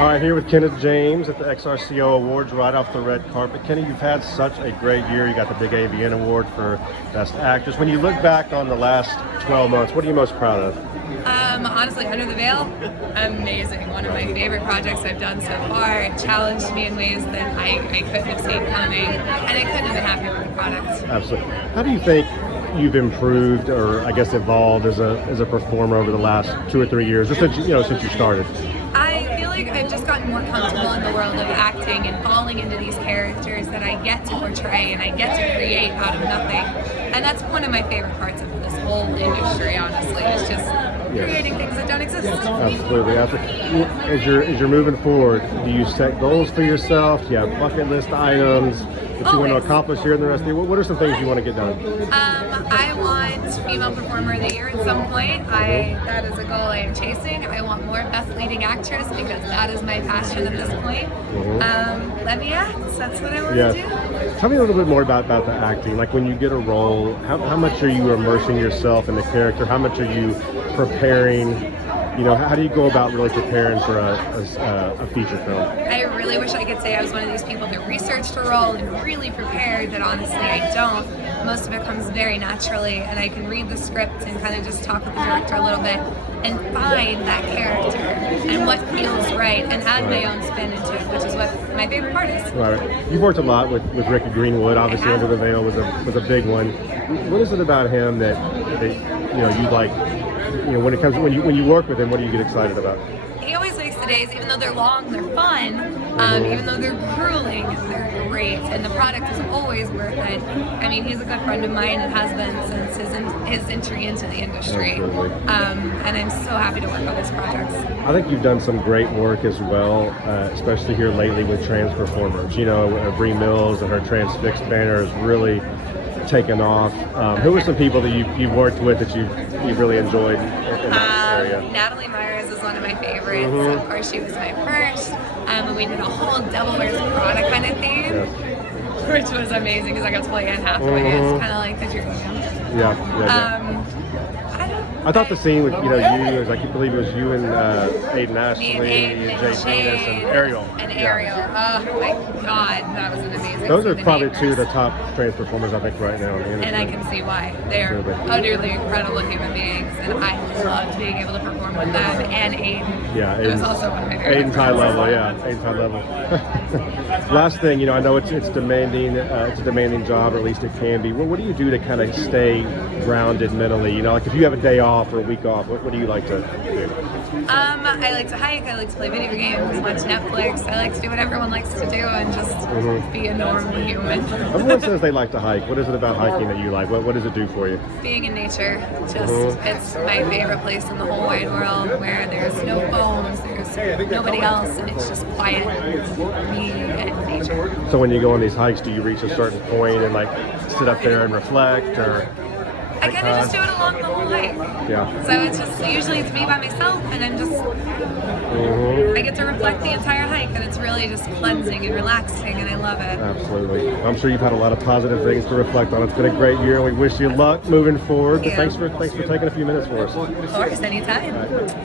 All right, here with Kenna James at the XRCO Awards right off the red carpet. Kenna, you've had such a great year. You got the big AVN award for Best Actress. When you look back on the last 12 months, what are you most proud of? Honestly, Under the Veil, amazing. One of my favorite projects I've done so far. It challenged me in ways that I couldn't have seen coming, and I couldn't have been happier with the product. Absolutely. How do you think you've improved, or I guess evolved as a performer over the last 2 or 3 years, or since you started? I feel like I've just gotten more comfortable in the world of acting and falling into these characters that I get to portray and I get to create out of nothing. And that's one of my favorite parts of this whole industry, honestly. It's just creating things that don't exist. Absolutely. As you're moving forward, do you set goals for yourself? Do you have bucket list items that you want to accomplish here in the rest of the year? What are some things you want to get done? I want Female Performer of the Year at some point. That is a goal I am chasing. I want more Best Leading Actress because that is my passion at this point. Let me act. That's what I want to do. Tell me a little bit more about the acting. Like when you get a role, how much are you immersing yourself in the character? How much are you preparing? How do you go about really preparing for a feature film? I really wish I could say I was one of these people that researched a role and really prepared, but honestly I don't. Most of it comes very naturally, and I can read the script and kind of just talk with the director a little bit and find that character and what feels right and add my own spin into it, which is what my favorite part is. Right. You've worked a lot with Ricky Greenwood. Obviously, Under the Veil was a big one. What is it about him that you like? When you work with him, what do you get excited about? He always makes the days, even though they're long, they're fun. Even though they're grueling, they're great, and the product is always worth it. I mean, he's a good friend of mine and has been since his entry into the industry. And I'm so happy to work on this project. I think you've done some great work as well, especially here lately with trans performers. Bree Mills and her Transfixed banner has really taken off. Who are some people that you've worked with that you've really enjoyed in that area? Natalie Myers is one of my favorites. Of course, she was my first. And we did a whole Devil Wears Prada kind of theme, which was amazing because I got to play Anne Hathaway. It's kind of like the dream. I thought the scene with you, it was like, you believe it was you and Aiden Ashley, and Jade and Ariel. Oh my God, that was an amazing. Those are probably two of the top trans performers I think right now in the industry. And I can see why. They are utterly incredible human beings, and I loved being able to perform with them and Aiden. Yeah, it was also one of my favorites. Aiden's high level, Aiden's high level. Last thing, I know it's demanding. It's a demanding job, or at least it can be. What do you do to kind of stay grounded mentally? Like if you have a day off or a week off, what do you like to do? I like to hike, I like to play video games, watch Netflix. I like to do what everyone likes to do and just be a normal human. Everyone says they like to hike. What is it about hiking that you like? What does it do for you? Being in nature. It's my favorite place in the whole wide world where there's no phones, there's nobody else, and it's just quiet, me and nature. So when you go on these hikes, do you reach a certain point and like sit up there and reflect, or? I kind of just do it along the whole hike. Yeah. So it's just, usually it's me by myself, and I'm just, I get to reflect the entire hike, and it's really just cleansing and relaxing, and I love it. Absolutely. I'm sure you've had a lot of positive things to reflect on. It's been a great year, and we wish you luck moving forward. Thank you. Thanks for taking a few minutes for us. Of course, anytime.